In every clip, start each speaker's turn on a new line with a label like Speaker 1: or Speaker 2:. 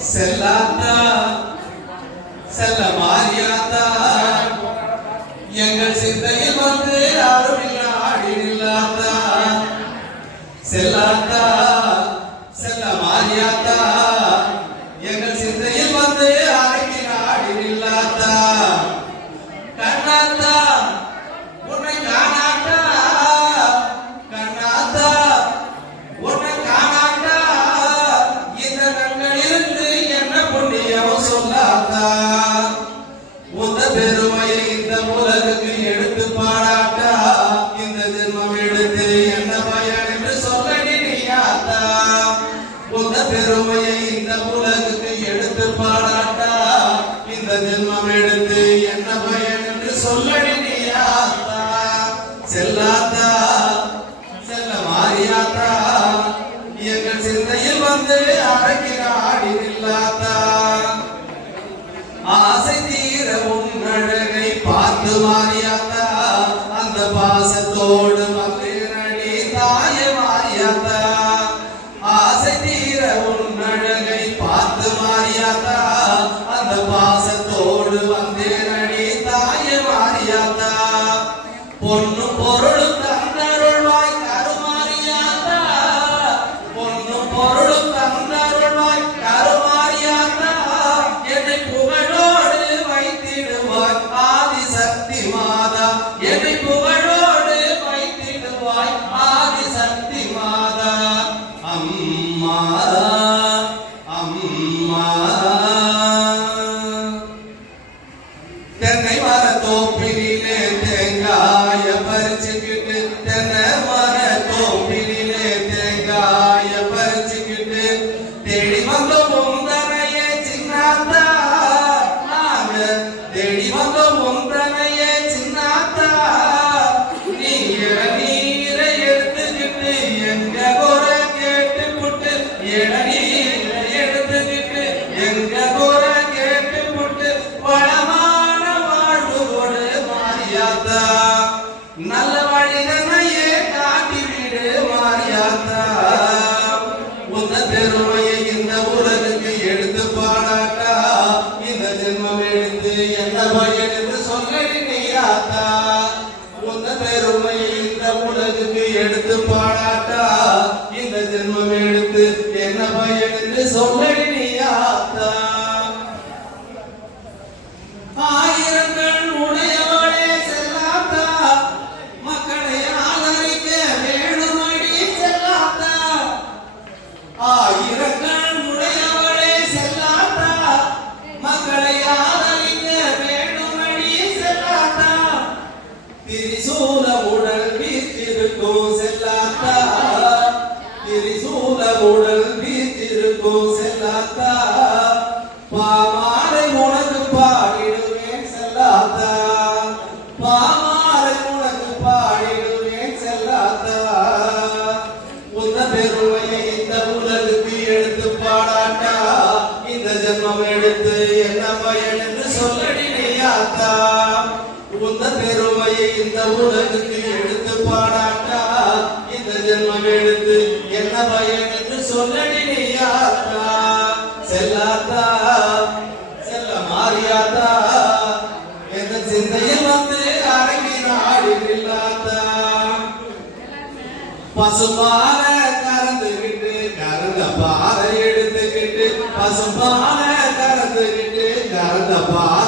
Speaker 1: செல்லாத்தா செல்ல மாறியாத்தா. எங்கள் சிந்தையில் வந்து யாரும் இல்லாடி இல்லாத்தா. செல்லாத்தா செல்ல மாறியாத்தா. பெருமையை இந்த உலகுக்கு எடுத்து பாராட்டா? இந்த ஜென்மம் எடுத்து என்ன பயன் என்று சொல்ல செல்லாத்தா? செல்ல மாறியாத்தா? எங்கள் சிந்தையில் வந்து அடக்கிற ஆடி நில்லாத்தா ஆசை தீரவும் அழகை பார்த்து மாறியாத்தா? அந்த பாசத்தோடு Oh, don't be. என்ன பயன் திரிசூல உடல் வீத்திருக்கும் செல்லாத்தா. திரிசூல உடல் வீத்திருக்கும் செல்லாத்தா. பாமாலை உனக்கு பாடிடுவேன் செல்லாத்தா. பாமாலை உனக்கு பாடிடுவேன் செல்லாத்தா. உந்த பெருமையை இந்த உலகுக்கு எடுத்து பாடாட்டா. இந்த ஜென்மம் எடுத்து என்ன பயன் என்று சொல்லடினையாத்தா உந்த பெருமையை இந்த உலகுக்கு எடுத்து பாடாட்டா. இந்த ஜென்மம் எடுத்து என்ன பயன் என்று சொல்லடி நீயாத்தா செல்லாத்தா செல்ல மாறியாத்தா. எந்த சிந்தையில் வந்து அடங்கி நாடி நில்லாத்தா. பசுமான கறந்துகிட்டு கறந்த பாலை எடுத்துக்கிட்டு பசுமான கறந்துகிட்டு கறந்த பாறை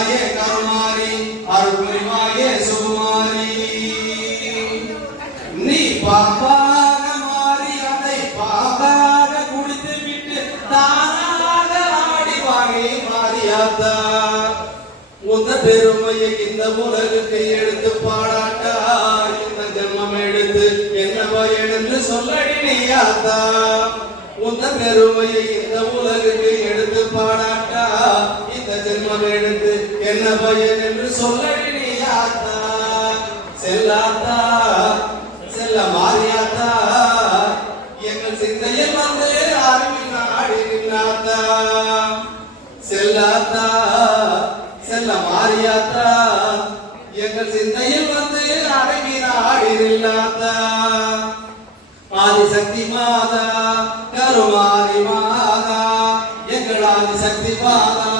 Speaker 1: அம்மா கருமாரி அருள்புரிவாயே சுகுமாரி நீ பாப்பாக மாறி அதை பாப்பாக குடித்து விட்டு தானாக ஆடி வாங்கி மாறியாத்தா உந்த பெருமையை இந்த உலகுக்கு எடுத்து பாடாட்டா இந்த ஜென்மம் எடுத்து என்ன பயன் சொல்லடி நீயாத்தா உந்த பெருமையை இந்த உலகுக்கு எடுத்து பாடாட்டா இந்த ஜென்மம் எடுத்து என்ன பயன் என்று சொல்லடி நீயாத்தா செல்லாத்தா செல்ல மாறியாத்தா. எங்கள் சிந்தையில் வந்து அறிவில் நாடி நின்னாத்தா செல்லாத்தா செல்ல மாறியாத்தா. எங்கள் சிந்தையில் வந்து அடங்கி நின்னாத்தா. ஆதிசக்தி மாதா கருமாரி மாதா எங்கள் ஆதிசக்தி மாதா.